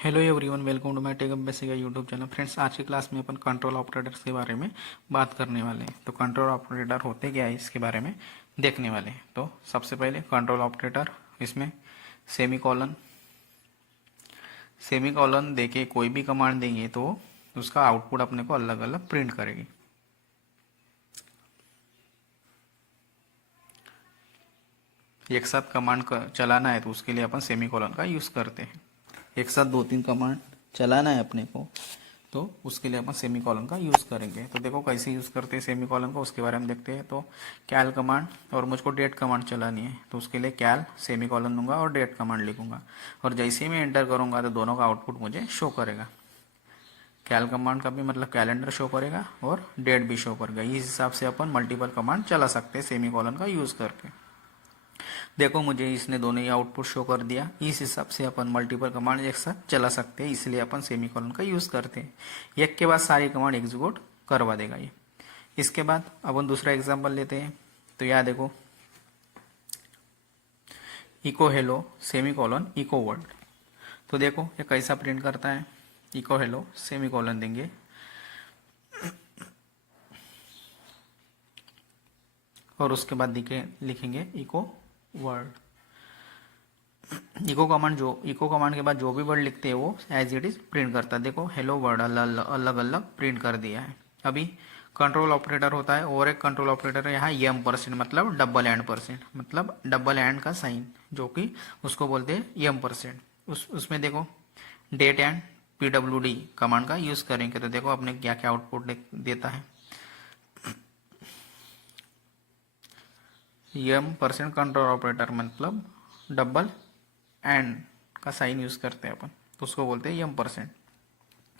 Hello everyone, welcome to my tech up basic YouTube channel. Friends, आज की class में अपन control operators के बारे में बात करने वाले हैं। तो कंट्रोल ऑपरेटर होते क्या है इसके बारे में देखने वाले हैं। तो सबसे पहले कंट्रोल ऑपरेटर, इसमें सेमी कॉलन देके कोई भी कमांड देंगे तो उसका आउटपुट अपने को अलग अलग प्रिंट करेगी। एक साथ कमांड चलाना है तो उसके लिए अपन सेमी कॉलन का यूज़ करते हैं। एक साथ दो तीन कमांड चलाना है अपने को तो उसके लिए अपन सेमी कॉलन का यूज़ करेंगे। तो देखो कैसे यूज़ करते हैं सेमी कॉलन का, उसके बारे में देखते हैं। तो कैल कमांड और मुझको डेट कमांड चलानी है तो उसके लिए कैल सेमी कॉलन दूंगा और डेट कमांड लिखूंगा, और जैसे ही मैं एंटर करूंगा तो दोनों का आउटपुट मुझे शो करेगा। कैल कमांड का भी मतलब कैलेंडर शो करेगा और डेट भी शो करेगा। इस हिसाब से अपन मल्टीपल कमांड चला सकते हैं सेमी कॉलन का यूज़ करके। देखो मुझे इसने दोनों ही आउटपुट शो कर दिया। इस हिसाब से अपन मल्टीपल कमांड एक साथ चला सकते हैं, इसलिए अपन सेमी कॉलन का यूज़ करते हैं। एक के बाद सारी कमांड एग्जीक्यूट करवा देगा ये। इसके बाद अपन दूसरा एग्जांपल लेते हैं। तो यहाँ देखो, echo hello semicolon echo world. तो देखो ये कैसा प्रिंट करता है। इको हेलो सेमी कॉलन देंगे और उसके बाद लिखेंगे इको वर्ड। इको कमांड के बाद जो भी वर्ड लिखते हैं वो एज इट इज प्रिंट करता है। देखो हेलो वर्ड अलग अलग प्रिंट कर दिया है। अभी कंट्रोल ऑपरेटर होता है और एक कंट्रोल ऑपरेटर है यहाँ एम परसेंट, मतलब डबल एंड परसेंट, मतलब डबल एंड का साइन, जो कि उसको बोलते हैं एम परसेंट। उसमें देखो डेट एंड PWD कमांड का यूज करेंगे तो देखो अपने क्या क्या आउटपुट देता है। एम परसेंट कंट्रोल ऑपरेटर मतलब डबल एंड का साइन यूज करते हैं अपन, तो उसको बोलते हैं एम परसेंट।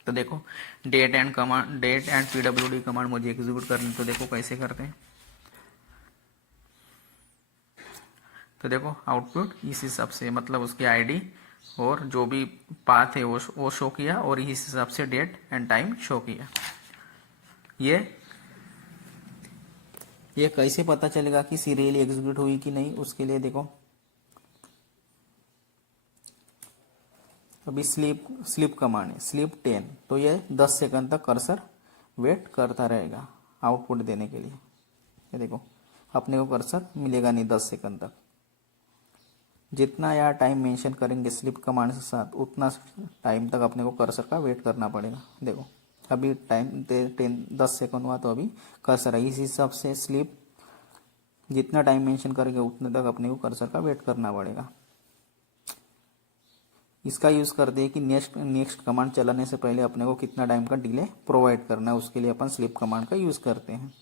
तो देखो डेट एंड PWD कमांड मुझे एग्जीक्यूट करनी, तो देखो कैसे करते हैं। तो देखो आउटपुट इस हिसाब से, मतलब उसकी आईडी और जो भी पाथ है वो शो किया, और इस हिसाब से डेट एंड टाइम शो किया। ये कैसे पता चलेगा कि सीरियली एग्जीक्यूट हुई कि नहीं, उसके लिए देखो अभी स्लीप कमांड है, स्लीप 10, तो ये 10 सेकंड तक कर्सर वेट करता रहेगा आउटपुट देने के लिए। ये देखो अपने को कर्सर मिलेगा नहीं 10 सेकंड तक। जितना यार टाइम मेंशन करेंगे स्लीप कमांड के साथ उतना टाइम तक अपने को कर्सर का वेट करना पड़ेगा। देखो अभी टाइम 10 सेकंड हुआ तो अभी कर्सर है। इस हिसाब से स्लीप जितना टाइम मेंशन करेंगे उतने तक अपने को कर्सर का वेट करना पड़ेगा। इसका यूज करते हैं कि नेक्स्ट कमांड चलाने से पहले अपने को कितना टाइम का डिले प्रोवाइड करना है, उसके लिए अपन स्लीप कमांड का यूज करते हैं।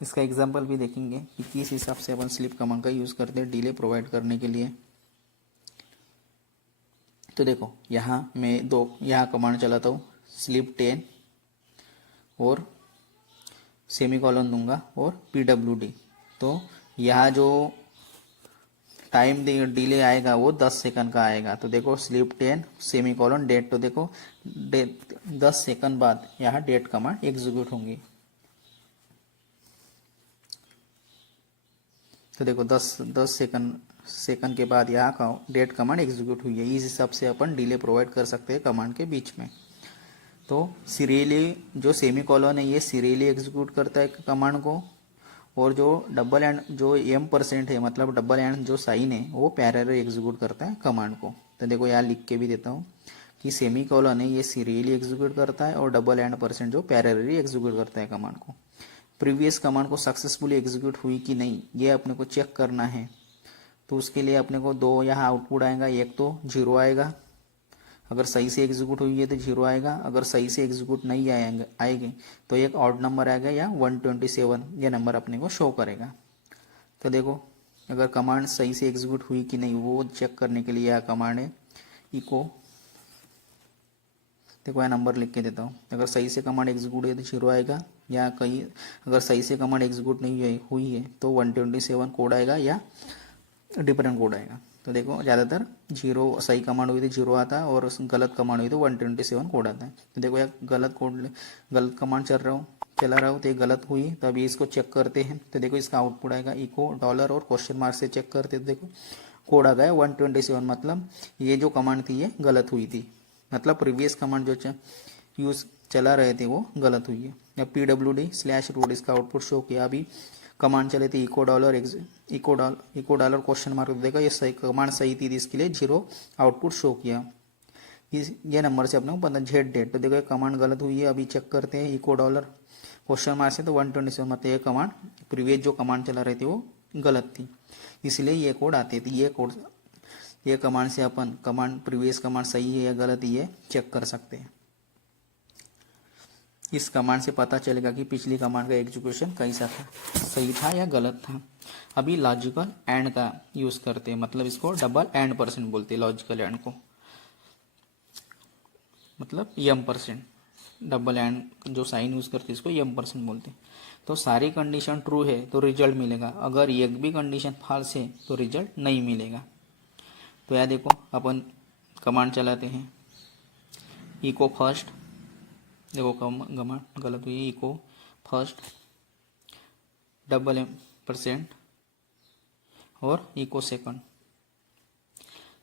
इसका एग्जांपल भी देखेंगे कि किस हिसाब से अपन स्लीप कमांड का यूज करते हैं डिले प्रोवाइड करने के लिए। तो देखो यहाँ मैं यहाँ कमांड चलाता हूँ स्लीप 10 और सेमी कॉलन दूंगा और PWD। तो यहाँ जो टाइम डिले आएगा वो 10 सेकंड का आएगा। तो देखो स्लीप 10 सेमी कॉलन डेट, तो देखो 10 सेकंड बाद यहाँ डेट कमांड एग्जीक्यूट होंगी। तो देखो 10 सेकंड के बाद यहाँ का डेट कमांड एग्जीक्यूट हुई है। इस हिसाब से अपन डिले प्रोवाइड कर सकते हैं कमांड के बीच में। तो सीरियली जो सेमी कॉलन है ये सीरियली एग्जीक्यूट करता है कमांड को, और जो डबल एंड जो एम परसेंट है मतलब डबल एंड जो साइन है वो पैरेलल एग्जीक्यूट करता है कमांड को। तो देखो यहाँ लिख के भी देता हूँ कि सेमी कॉलन है ये सीरियली एग्जीक्यूट करता है और डबल एंड परसेंट जो पैरेलली एग्जीक्यूट करता है कमांड को। प्रीवियस कमांड को सक्सेसफुली एग्जीक्यूट हुई कि नहीं ये अपने को चेक करना है। तो उसके लिए अपने को दो यहाँ आउटपुट आएगा, एक तो 0 आएगा, अगर सही से एग्जीक्यूट हुई है तो 0 आएगा, अगर सही से एग्जीक्यूट नहीं आएगी तो एक ऑड नंबर आएगा या 127 ये नंबर अपने को शो करेगा। तो देखो अगर कमांड सही से एग्जीक्यूट हुई कि नहीं वो चेक करने के लिए यह कमांड है इको। देखो यह नंबर लिख के देता हूँ, अगर सही से कमांड एग्जीक्यूट है तो 0 आएगा, या कहीं अगर सही से कमांड एग्जीक्यूट नहीं हुई है तो 127 कोड आएगा या डिफरेंट कोड आएगा। तो देखो ज़्यादातर 0 सही कमांड हुई तो 0 आता है और गलत कमांड हुई तो 127 कोड आता है। तो देखो यार गलत कमांड चला रहा हूँ तो ये गलत हुई, तो अभी इसको चेक करते हैं। तो देखो इसका आउटपुट आएगा इको डॉलर और क्वेश्चन मार्क से चेक करते हैं। तो देखो कोड आ गया 127, मतलब ये जो कमांड थी ये गलत हुई थी, मतलब प्रीवियस कमांड जो यूज चला रहे थे वो गलत हुई है। अब pwd/root इसका आउटपुट शो किया। अभी कमांड चले थे इको डॉलर क्वेश्चन मार्क देगा, ये सही कमांड सही थी, इसके लिए 0 आउटपुट शो किया। ये नंबर से अपने को पता जेड डेट, तो देखो ये कमांड गलत हुई है। अभी चेक करते हैं इको डॉलर क्वेश्चन मार्क से, तो 127 मतलब ये कमांड प्रीवियस जो कमांड चला रही थी वो गलत थी, इसलिए ये कोड आती थी। ये कमांड से अपन कमांड प्रीवियस कमांड सही है या गलत ये चेक कर सकते हैं। इस कमांड से पता चलेगा कि पिछली कमांड का एग्जीक्यूशन कैसा था, सही था या गलत था। अभी लॉजिकल एंड का यूज करते हैं, मतलब इसको डबल एंड परसेंट बोलते हैं लॉजिकल एंड को, मतलब %, डबल एंड जो साइन यूज करते हैं इसको %, बोलते हैं। तो सारी कंडीशन ट्रू है तो रिजल्ट मिलेगा, अगर एक भी कंडीशन फॉल्स है तो रिजल्ट नहीं मिलेगा। तो यह देखो अपन कमांड चलाते हैं इको फर्स्ट, देखो कमांड गलत हुई, इको फर्स्ट %, और इको सेकंड।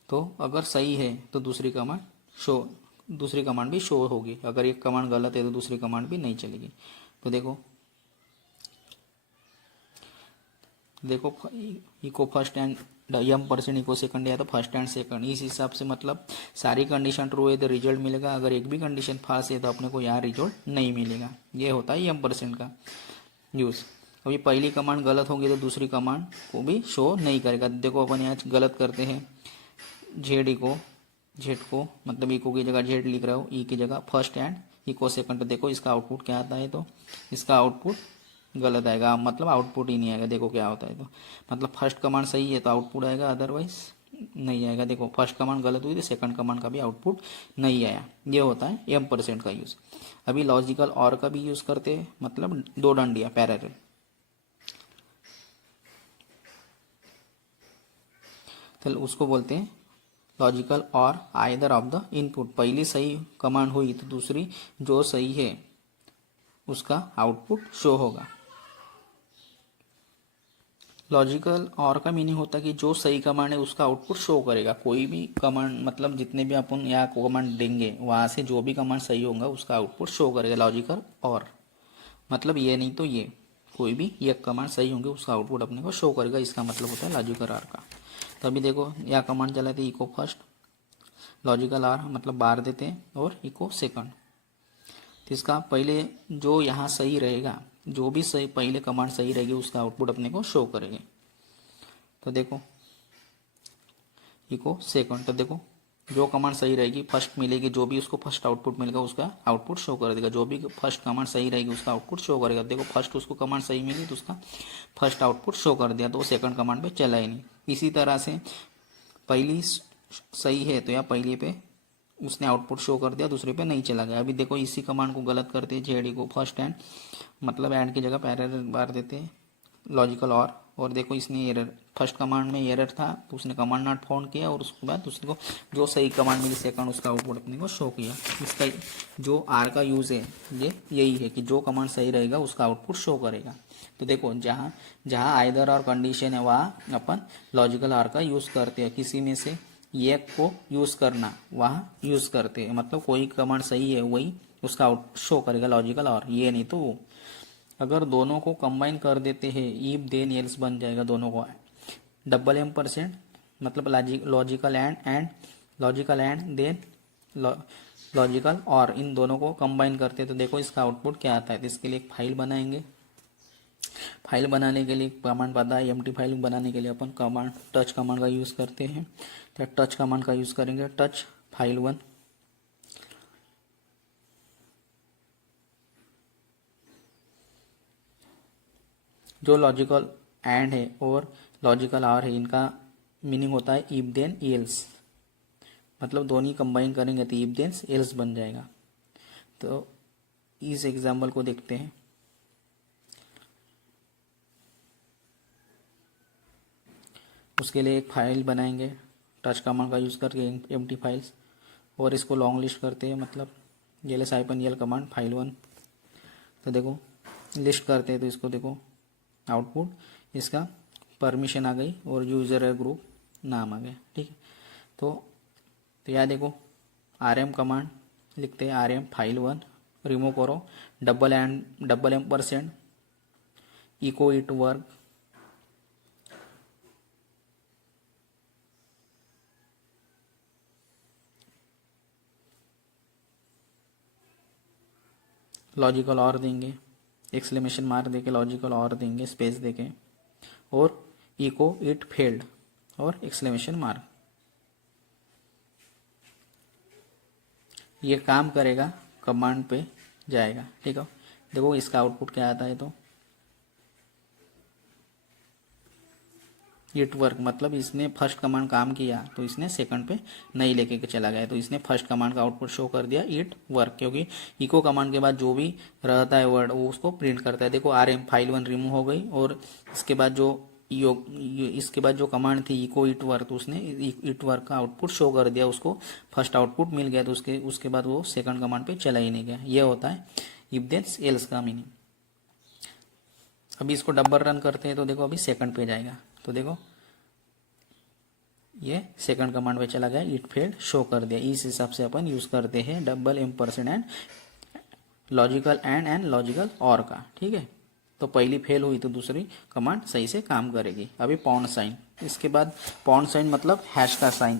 तो अगर सही है तो दूसरी कमांड भी शो होगी, अगर एक कमांड गलत है तो दूसरी कमांड भी नहीं चलेगी। तो देखो echo first and %, echo second या तो फर्स्ट एंड सेकंड, इस हिसाब से मतलब सारी कंडीशन ट्रू है तो रिजल्ट मिलेगा, अगर एक भी कंडीशन फॉल्स है तो अपने को यहाँ रिजल्ट नहीं मिलेगा। ये होता है %, का यूज़। अभी पहली कमांड गलत होगी तो दूसरी कमांड को भी शो नहीं करेगा। देखो अपन यहाँ गलत करते हैं, जेड को मतलब इको की जगह जेड लिख रहा हो, ई की जगह फर्स्ट एंड इको सेकंड, तो देखो इसका आउटपुट क्या आता है, तो इसका आउटपुट गलत आएगा, मतलब आउटपुट ही नहीं आएगा। देखो क्या होता है, तो मतलब फर्स्ट कमांड सही है तो आउटपुट आएगा, अदरवाइज नहीं आएगा। देखो फर्स्ट कमांड गलत हुई तो सेकंड कमांड का भी आउटपुट नहीं आया। ये होता है %, का यूज़। अभी लॉजिकल और का भी यूज़ करते हैं, मतलब 2 डंडियाँ पैरेलल, तो उसको बोलते हैं लॉजिकल और आइदर ऑफ द इनपुट। पहली सही कमांड हुई तो दूसरी जो सही है उसका आउटपुट शो होगा। लॉजिकल और का मीनिंग होता है कि जो सही कमांड है उसका आउटपुट शो करेगा। कोई भी कमांड मतलब जितने भी अपन यहाँ कमांड देंगे वहाँ से जो भी कमांड सही होगा उसका आउटपुट शो करेगा। लॉजिकल और मतलब ये नहीं तो ये, कोई भी एक कमांड सही होंगे उसका आउटपुट अपने को शो करेगा, इसका मतलब होता है लॉजिकल आर का। तो अभी देखो यह कमांड चला थी इको फर्स्ट, लॉजिकल आर मतलब बार देते हैं, और इको सेकंड। तो इसका पहले जो यहाँ सही रहेगा, जो भी सही पहले कमांड सही रहेगी उसका आउटपुट अपने को शो करेगी। तो देखो इको सेकंड, तो देखो जो कमांड सही रहेगी फर्स्ट मिलेगी, जो भी उसको फर्स्ट आउटपुट मिलेगा उसका आउटपुट शो कर देगा। जो भी फर्स्ट कमांड सही रहेगी उसका आउटपुट शो करेगा। देखो फर्स्ट उसको कमांड सही मिली तो उसका फर्स्ट आउटपुट शो कर दिया, तो वो सेकंड कमांड पे चला ही नहीं। इसी तरह से पहली सही है तो या पहली पे उसने आउटपुट शो कर दिया, दूसरे पे नहीं चला गया। अभी देखो इसी कमांड को गलत करते हैं, जेडी को फर्स्ट एंड मतलब एंड की जगह पैरेलल बार देते हैं, लॉजिकल और देखो इसने एरर, फर्स्ट कमांड में एरर था तो उसने कमांड नॉट फाउंड किया, और उसके बाद उसने को जो सही कमांड मिली सेकंड उसका आउटपुट अपने को शो किया। इसका जो आर का यूज़ है ये यही है कि जो कमांड सही रहेगा उसका आउटपुट शो करेगा। तो देखो जहाँ जहाँ आइदर और कंडीशन है वहाँ अपन लॉजिकल आर का यूज़ करते हैं। किसी में से एक को यूज़ करना वहाँ यूज़ करते हैं, मतलब कोई कमांड सही है वही उसका आउट शो करेगा लॉजिकल और, ये नहीं तो वो। अगर दोनों को कंबाइन कर देते हैं इफ देन एल्स बन जाएगा दोनों को, %, मतलब logical and logical and then logical और, इन दोनों को कंबाइन करते हैं तो देखो इसका आउटपुट क्या आता है। तो इसके लिए एक फाइल बनाएंगे। फाइल बनाने के लिए कमांड पता है, empty फाइल बनाने के लिए अपन कमांड टच कमांड का यूज़ करते हैं। तो टच कमांड का यूज़ करेंगे, टच file1, जो लॉजिकल एंड है और लॉजिकल आर है इनका मीनिंग होता है इफ देन एल्स, मतलब दोनों कंबाइन करेंगे तो इफ देन एल्स बन जाएगा। तो इस एग्जाम्पल को देखते हैं। उसके लिए एक फाइल बनाएंगे टच कमांड का यूज़ करके empty फाइल्स, और इसको लॉन्ग लिस्ट करते हैं, मतलब ls-l कमांड file1। तो देखो लिस्ट करते हैं तो इसको देखो आउटपुट इसका परमिशन आ गई और यूज़र है ग्रुप नाम आ गया, ठीक है। तो यहाँ देखो RM कमांड लिखते हैं, RM file1 रिमूव करो, $$% इको इट वर्क, लॉजिकल और देंगे, एक्सक्लेमेशन मार्क देके लॉजिकल और देंगे, स्पेस देके, और इको इट फेल्ड और एक्सक्लेमेशन मार्क। ये काम करेगा, कमांड पे जाएगा, ठीक है। देखो इसका आउटपुट क्या आता है, तो इट वर्क मतलब इसने फर्स्ट कमांड काम किया तो इसने सेकंड पे नहीं लेके के चला गया, तो इसने फर्स्ट कमांड का आउटपुट शो कर दिया इट वर्क, क्योंकि इको कमांड के बाद जो भी रहता है वर्ड वो उसको प्रिंट करता है। देखो RM file1 रिमूव हो गई, और इसके बाद इसके बाद जो कमांड थी इको इट वर्क, तो उसने इट वर्क का आउटपुट शो कर दिया, उसको फर्स्ट आउटपुट मिल गया, तो उसके बाद वो सेकंड कमांड पे चला ही नहीं गया। ये होता है इफ देन एल्स का मीनिंग। अभी इसको डबल रन करते हैं तो देखो अभी सेकंड पे जाएगा, तो देखो ये सेकंड कमांड पे चला गया, इट फेल्ड शो कर दिया। इस हिसाब से अपन यूज करते हैं $$, एंड लॉजिकल एंड लॉजिकल और का, ठीक है। तो पहली फेल हुई तो दूसरी कमांड सही से काम करेगी। अभी पाउंड साइन, इसके बाद पाउंड साइन मतलब हैश का साइन,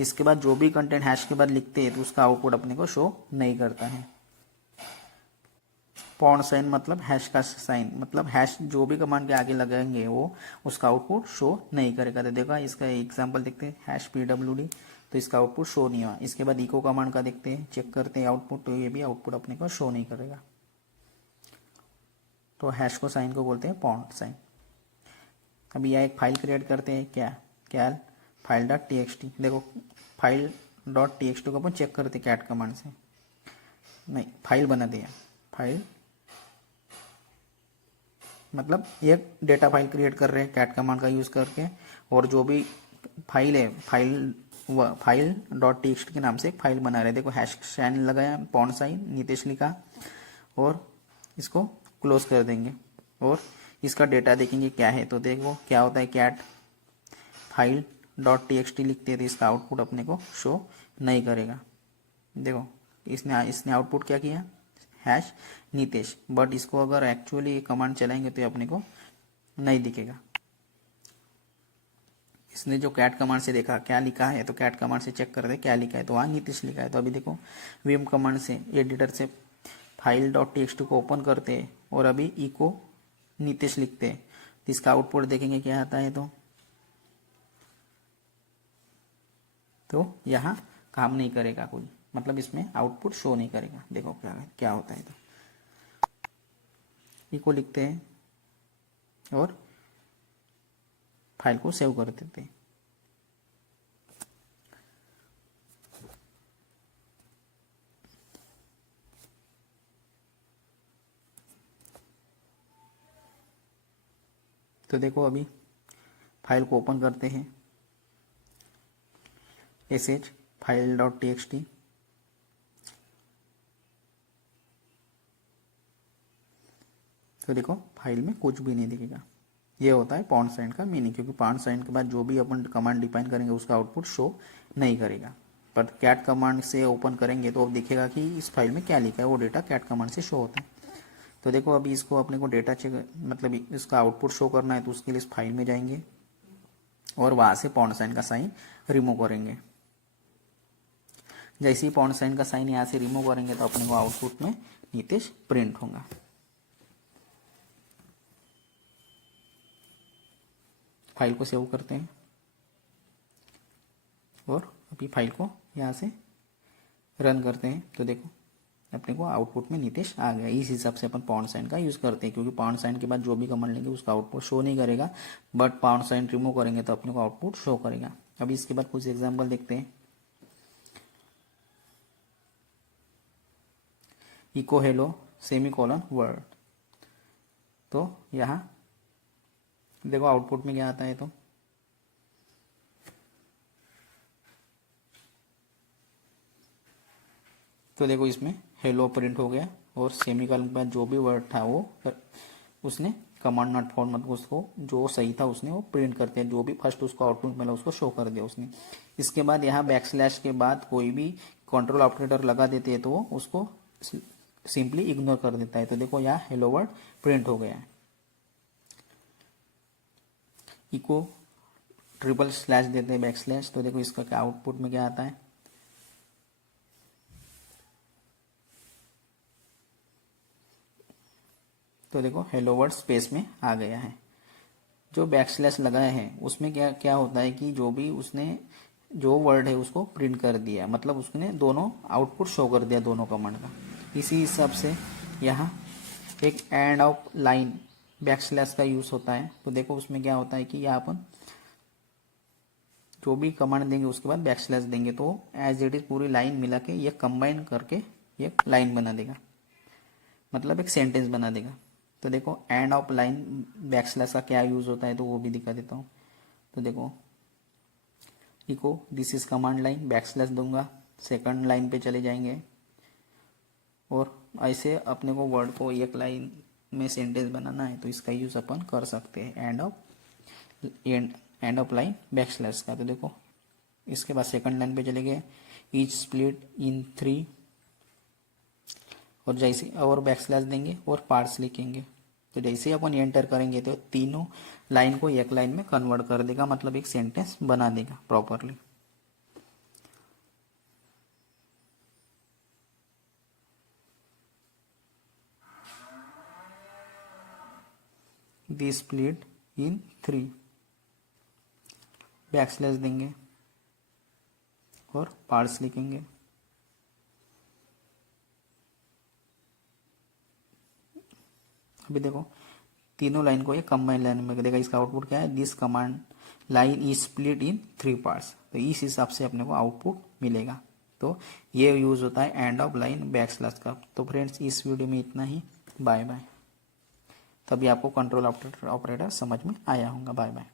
इसके बाद जो भी कंटेंट हैश के बाद लिखते हैं तो उसका आउटपुट अपने को शो नहीं करता है। पाउंड साइन मतलब हैश का साइन, मतलब हैश जो भी कमांड के आगे लगाएंगे वो उसका आउटपुट शो नहीं करेगा। तो देखा इसका एग्जांपल देखते हैं, हैश PWD, तो इसका आउटपुट शो नहीं हुआ। इसके बाद इको कमांड का देखते हैं, चेक करते हैं आउटपुट, तो ये भी आउटपुट अपने को शो नहीं करेगा। तो हैश को साइन को बोलते हैं पाउंड साइन। अभी यह एक फाइल क्रिएट करते हैं, क्या कैल file.txt। देखो file.txt को अपन चेक करते कैट कमांड से, नहीं फाइल बना दिया, फाइल मतलब एक डेटा फाइल क्रिएट कर रहे हैं कैट कमांड का यूज़ करके, और जो भी फाइल है फाइल.txt के नाम से एक फाइल बना रहे हैं। देखो हैश साइन लगाया, पाउंड साइन नीतीश लिखा, और इसको क्लोज कर देंगे, और इसका डेटा देखेंगे क्या है। तो देखो क्या होता है, कैट file.txt लिखते हैं तो इसका आउटपुट अपने को शो नहीं करेगा। देखो इसने आउटपुट क्या किया, हैश नीतीश, बट इसको अगर एक्चुअली कमांड चलाएंगे तो ये अपने को नहीं दिखेगा। इसने जो कैट कमांड से देखा क्या लिखा है, तो कैट कमांड से चेक कर दे क्या लिखा है, तो वहाँ नीतीश लिखा है। तो अभी देखो विम कमांड से एडिटर से file.txt को ओपन करते हैं और अभी इको नीतीश लिखते हैं, तो इसका आउटपुट देखेंगे क्या आता है। तो यहाँ काम नहीं करेगा कोई, मतलब इसमें आउटपुट शो नहीं करेगा। देखो क्या होता है, तो इको लिखते हैं और फाइल को सेव कर देते हैं। तो देखो अभी फाइल को ओपन करते हैं, sh file.txt, तो देखो फाइल में कुछ भी नहीं दिखेगा। ये होता है पाउंड साइन का मीनिंग, क्योंकि पाउंड साइन के बाद जो भी अपन कमांड डिफाइन करेंगे उसका आउटपुट शो नहीं करेगा। पर कैट कमांड से ओपन करेंगे तो अब दिखेगा कि इस फाइल में क्या लिखा है, वो डेटा कैट कमांड से शो होता है। तो देखो अभी इसको अपने को डेटा चेक मतलब इसका आउटपुट शो करना है, तो उसके लिए इस फाइल में जाएंगे और वहाँ से पाउंड साइन का साइन रिमूव करेंगे। जैसे ही पाउंड साइन का साइन यहाँ से रिमूव करेंगे तो अपने को आउटपुट में नीतीश प्रिंट होगा। फाइल को सेव करते हैं और अभी फाइल को यहाँ से रन करते हैं, तो देखो अपने को आउटपुट में नीतीश आ गया। इस हिसाब से अपन पाउंड साइन का यूज़ करते हैं, क्योंकि पाउंड साइन के बाद जो भी कमांड लेंगे उसका आउटपुट शो नहीं करेगा, बट पाउंड साइन रिमूव करेंगे तो अपने को आउटपुट शो करेगा। अभी इसके बाद कुछ एग्जाम्पल देखते हैं। इको हेलो सेमीकोलन वर्ड, तो यहाँ देखो आउटपुट में क्या आता है, तो देखो इसमें हेलो प्रिंट हो गया और सेमीकोलन के बाद जो भी वर्ड था वो उसने कमांड नॉट फाउंड मतलब उसको जो सही था उसने वो प्रिंट करते हैं, जो भी फर्स्ट उसको आउटपुट मिला उसको शो कर दिया उसने। इसके बाद यहाँ बैकस्लैश के बाद कोई भी कंट्रोल ऑपरेटर लगा देते हैं तो वो उसको सिंपली इग्नोर कर देता है। तो देखो यहाँ हेलो वर्ड प्रिंट हो गया है। इको ट्रिपल स्लैश देते हैं बैकस्लैश, तो देखो इसका क्या आउटपुट में क्या आता है। तो देखो हेलो वर्ड स्पेस में आ गया है। जो बैकस्लैश लगाया है उसमें क्या क्या होता है कि जो भी उसने जो वर्ड है उसको प्रिंट कर दिया, मतलब उसने दोनों आउटपुट शो कर दिया दोनों कमांड का। इसी हिसाब से यहाँ एक एंड ऑफ लाइन बैकस्लैश का यूज होता है। तो देखो उसमें क्या होता है कि यहाँ अपन जो भी कमांड देंगे उसके बाद बैकस्लैश देंगे तो एज इट इज पूरी लाइन मिला के ये कंबाइन करके ये लाइन बना देगा, मतलब एक सेंटेंस बना देगा। तो देखो एंड ऑफ लाइन बैकस्लैश का क्या यूज होता है तो वो भी दिखा देता हूँ। तो देखो echo this is command line backslash दूंगा, सेकंड लाइन पे चले जाएंगे और ऐसे अपने को वर्ड को एक लाइन में सेंटेंस बनाना है तो इसका यूज अपन कर सकते हैं एंड ऑफ लाइन बैकस्लैश का। तो देखो इसके बाद सेकंड लाइन पे चले गए, ईच स्प्लिट इन 3 और जैसे और बैकस्लैश देंगे और पार्ट्स लिखेंगे। तो जैसे ही अपन एंटर करेंगे तो तीनों लाइन को एक लाइन में कन्वर्ट कर देगा, मतलब एक सेंटेंस बना देगा properly. The split in 3 backslash देंगे और पार्ट्स लिखेंगे। अभी देखो तीनों लाइन को ये कंबाइन लाइन में देगा। इसका आउटपुट क्या है, this command line is split in 3 parts. तो इस हिसाब से अपने को आउटपुट मिलेगा। तो ये यूज होता है एंड ऑफ लाइन बैकस्लैश का। तो फ्रेंड्स इस वीडियो में इतना ही। Bye bye. तभी आपको कंट्रोल ऑपरेटर समझ में आया होगा। Bye bye.